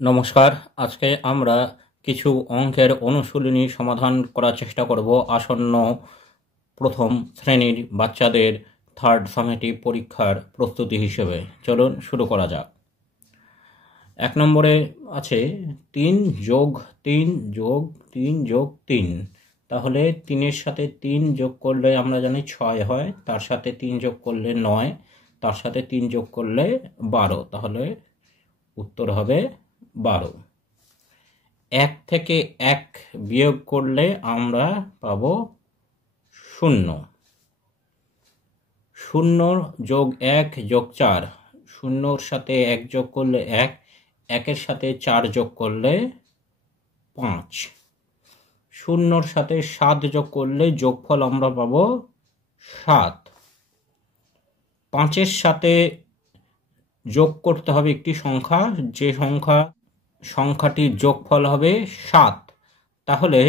নমস্কার। আজকে আমরা কিছু অঙ্কের অনুশীলনী সমাধান করার চেষ্টা করব আসন্ন প্রথম শ্রেণীর বাচ্চাদের থার্ড সামেটিভ পরীক্ষার প্রস্তুতি হিসেবে। চলুন শুরু করা যাক। 1 নম্বরে আছে 3 যোগ 3 যোগ 3 যোগ 3। তাহলে 3-এর সাথে 3 যোগ করলে আমরা জানি 6 হয়, তার সাথে 3 যোগ করলে 9, তার সাথে 3 যোগ করলে 12। তাহলে উত্তর হবে 12। 1 থেকে 1 বিয়োগ করলে আমরা পাব 0। 0 যোগ 1 যোগ 4, 0-র সাথে 1 যোগ করলে 1, 1-এর সাথে 4 যোগ করলে 5। 0-র সাথে 7 যোগ করলে যোগফল আমরা পাব 7। 5-এর সাথে যোগ করতে হবে একটি সংখ্যা, যে সংখ্যাটির যোগফল হবে 7। তাহলে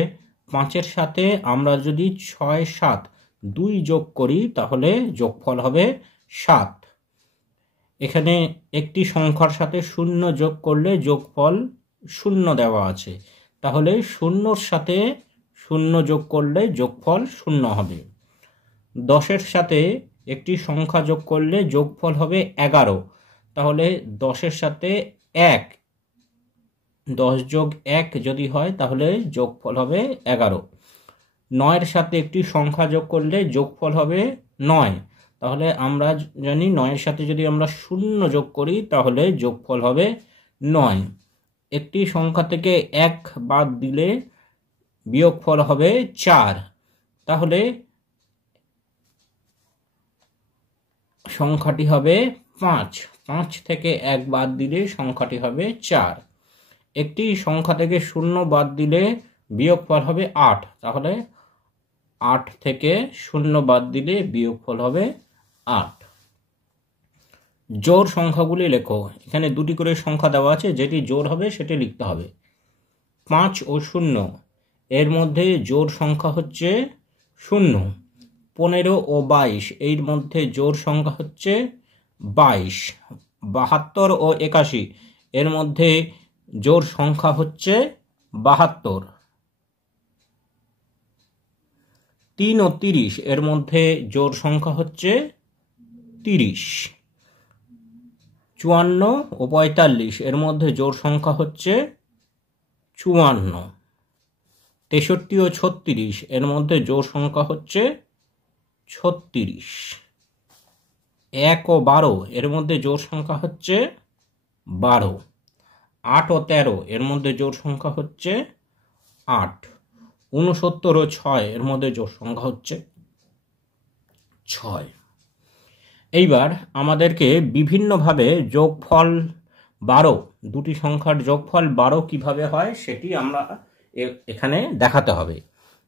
5-এর সাথে আমরা যদি 6, 7 2 যোগ করি তাহলে যোগফল হবে 7। এখানে একটি সংখ্যার সাথে 0 যোগ করলে যোগফল 0 দেওয়া আছে, তাহলে 0-র সাথে 0 যোগ করলে যোগফল 0 হবে। 10-এর সাথে একটি সংখ্যা যোগ করলে যোগফল হবে 11। তাহলে 10-এর সাথে 1, 10 যোগ 1 যদি হয় তাহলে যোগফল হবে 11। 9-এর সাথে একটি সংখ্যা যোগ করলে যোগফল হবে 9। তাহলে আমরা জানি 9-এর সাথে যদি আমরা 0 যোগ করি তাহলে যোগফল হবে 9। একটি সংখ্যা থেকে 1 বাদ দিলে বিয়োগফল হবে 4। তাহলে সংখ্যাটি হবে 5। 5 থেকে 1 বাদ দিলে সংখ্যাটি হবে 4। একটি সংখ্যা থেকে 0 বাদ দিলে বিয়োগফল হবে 8। তাহলে 8 থেকে 0 বাদ দিলে বিয়োগফল হবে 8। জোড় সংখ্যাগুলি লেখো। এখানে দুটি করে সংখ্যা দেওয়া আছে, যেটি জোড় হবে সেটি লিখতে হবে। 5 ও 0 এর মধ্যে জোড় সংখ্যা হচ্ছে 0। 15 ও 22 এর মধ্যে জোড় সংখ্যা হচ্ছে 22। 72 ও 81 এর মধ্যে জোড় সংখ্যা হচ্ছে 72। 3 ও 30 এর মধ্যে জোড় সংখ্যা হচ্ছে 30। 54 ও 45 এর মধ্যে জোড় সংখ্যা হচ্ছে 54। 63 ও 36 এর মধ্যে জোড় সংখ্যা হচ্ছে 36। 1 ও 12 এর মধ্যে জোড় সংখ্যা হচ্ছে 12। 8 ও 13 এর মধ্যে জোড় সংখ্যা হচ্ছে 8। 69 ও 6 এর মধ্যে জোড় সংখ্যা হচ্ছে 6। এইবার আমাদেরকে বিভিন্নভাবে যোগফল 12, দুটি সংখ্যার যোগফল 12 কিভাবে হয় সেটি আমরা এখানে দেখাতে হবে।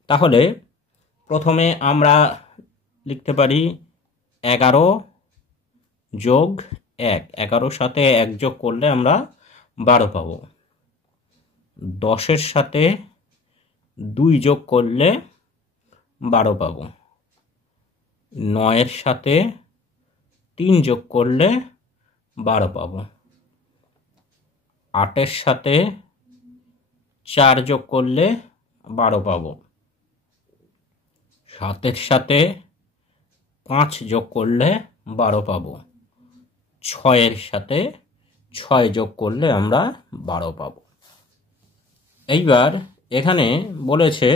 তাহলে প্রথমে আমরা লিখতে পারি 11 যোগ 1। 11-র সাথে 1 যোগ করলে আমরা 12 পাবো। 10-এর সাথে 2 যোগ করলে 12 পাবো। 9-এর সাথে 3 যোগ করলে 12 পাবো। 8-এর সাথে 4 যোগ করলে 12 পাবো। 7-এর সাথে 5 যোগ করলে 12 পাবো। 6-এর সাথে 6 যোগ করলে আমরা 12 পাবো। এইবার এখানে বলেছে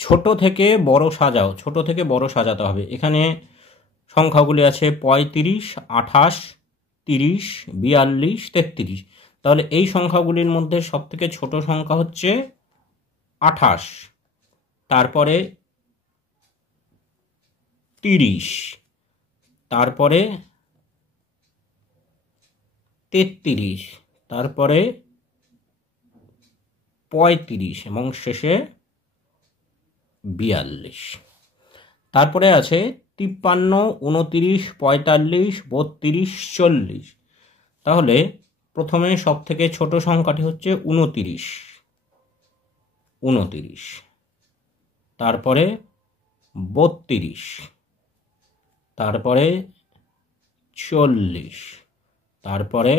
ছোট থেকে বড় সাজাও। ছোট থেকে বড় সাজাতে হবে। এখানে সংখ্যাগুলি আছে 35, 28, 30, 42, 33। তাহলে এই সংখ্যাগুলির মধ্যে সবথেকে ছোট সংখ্যা হচ্ছে 28, তারপরে 30, তারপরে 33, তারপরে 35 এবং শেষে 42। তারপরে আছে 53, 29, 45, 32, 40। তাহলে প্রথমে সব থেকে ছোট সংখ্যাটি হচ্ছে 29। 29, তারপরে 32, তারপরে 40, তারপরে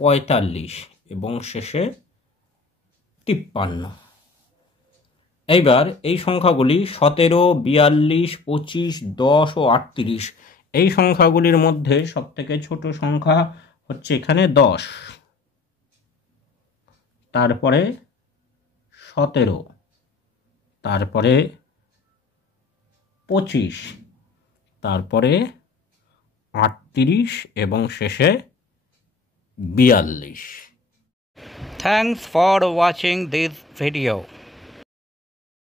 45 এবং শেষে 53। এইবার এই সংখ্যাগুলি 17, 42, 25, 10 ও 38, এই সংখ্যাগুলির মধ্যে সবথেকে ছোট সংখ্যা হচ্ছে এখানে 10, তারপরে 17, তারপরে 25, তারপরে 38 এবং শেষে 42। Thanks for watching this video.